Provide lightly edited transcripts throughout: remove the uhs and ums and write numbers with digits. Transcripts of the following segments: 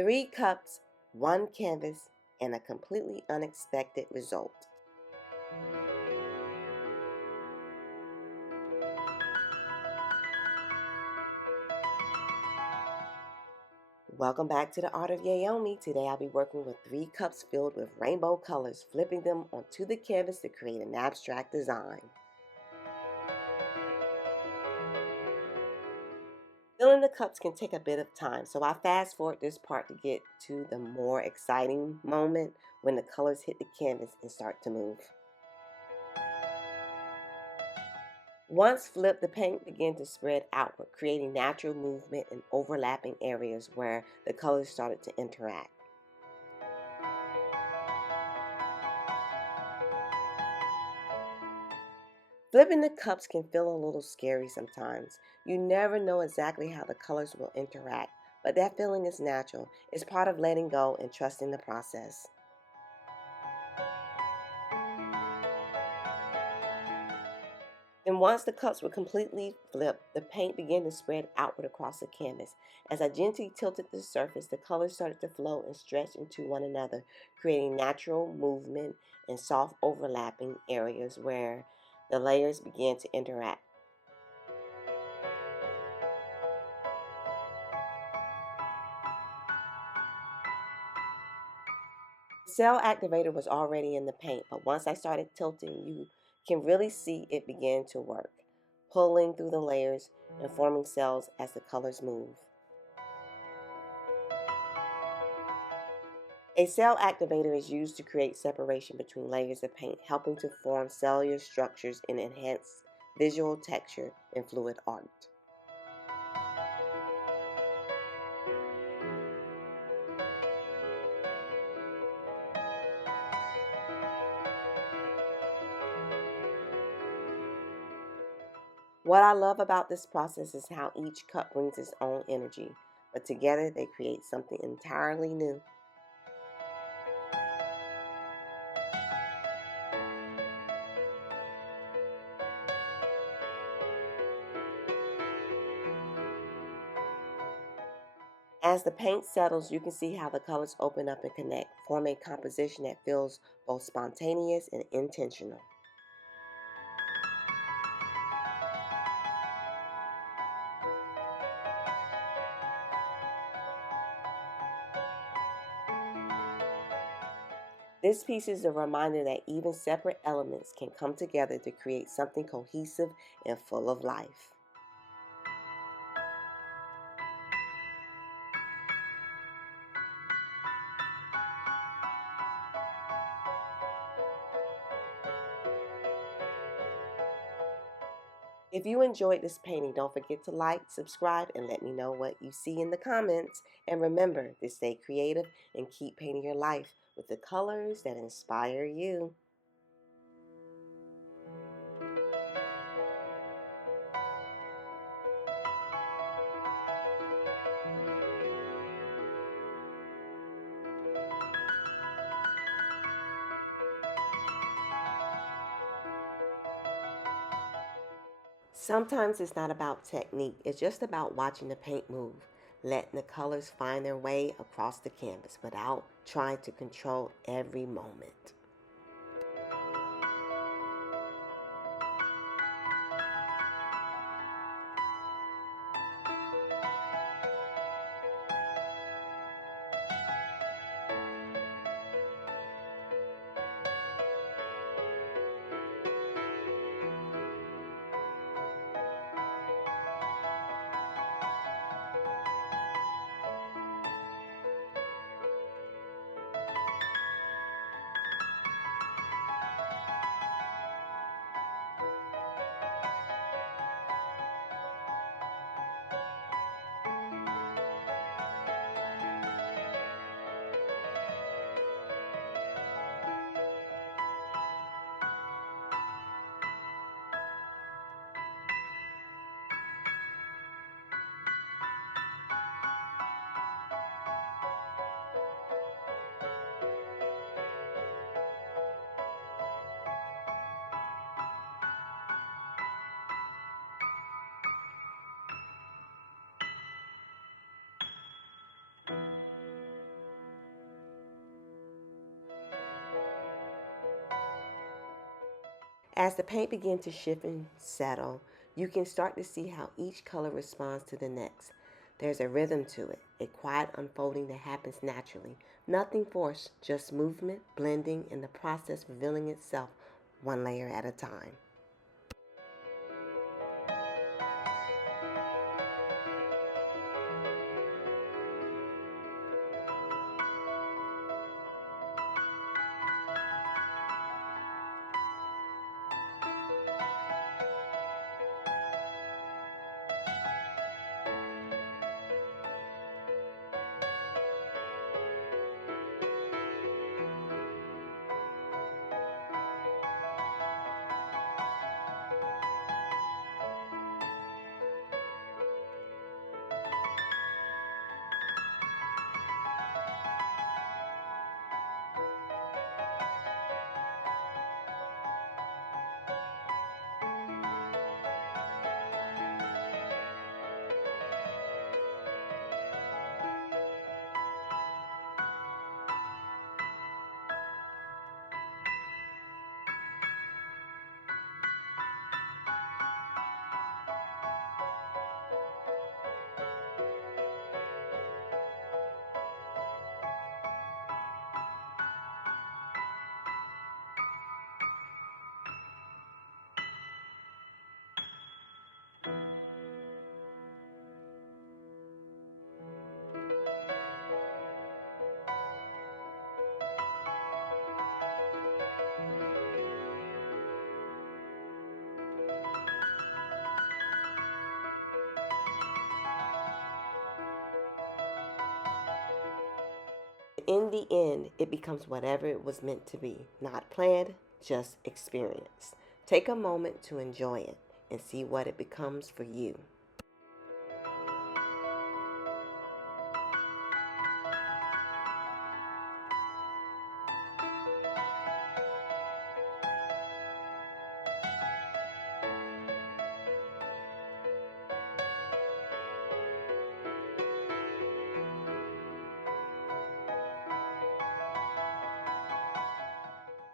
3 cups, 1 canvas, and a completely unexpected result. Welcome back to the Art of Yaomi. Today I'll be working with 3 cups filled with rainbow colors, flipping them onto the canvas to create an abstract design. Filling the cups can take a bit of time, so I fast forward this part to get to the more exciting moment when the colors hit the canvas and start to move. Once flipped, the paint began to spread outward, creating natural movement in overlapping areas where the colors started to interact. Flipping the cups can feel a little scary sometimes. You never know exactly how the colors will interact, but that feeling is natural. It's part of letting go and trusting the process. And once the cups were completely flipped, the paint began to spread outward across the canvas. As I gently tilted the surface, the colors started to flow and stretch into one another, creating natural movement and soft overlapping areas where the layers began to interact. The cell activator was already in the paint, but once I started tilting, you can really see it began to work, pulling through the layers and forming cells as the colors move. A cell activator is used to create separation between layers of paint, helping to form cellular structures and enhance visual texture in fluid art. What I love about this process is how each cup brings its own energy, but together they create something entirely new. As the paint settles, you can see how the colors open up and connect, forming a composition that feels both spontaneous and intentional. This piece is a reminder that even separate elements can come together to create something cohesive and full of life. If you enjoyed this painting, don't forget to like, subscribe, and let me know what you see in the comments. And remember to stay creative and keep painting your life with the colors that inspire you. Sometimes it's not about technique, it's just about watching the paint move, letting the colors find their way across the canvas without trying to control every moment. As the paint begins to shift and settle, you can start to see how each color responds to the next. There's a rhythm to it, a quiet unfolding that happens naturally. Nothing forced, just movement, blending, and the process revealing itself one layer at a time. In the end, it becomes whatever it was meant to be, not planned, just experienced. Take a moment to enjoy it and see what it becomes for you.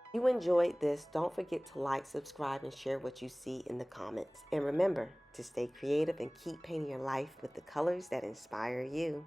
If you enjoyed this, don't forget to like, subscribe, and share what you see in the comments. And remember to stay creative and keep painting your life with the colors that inspire you.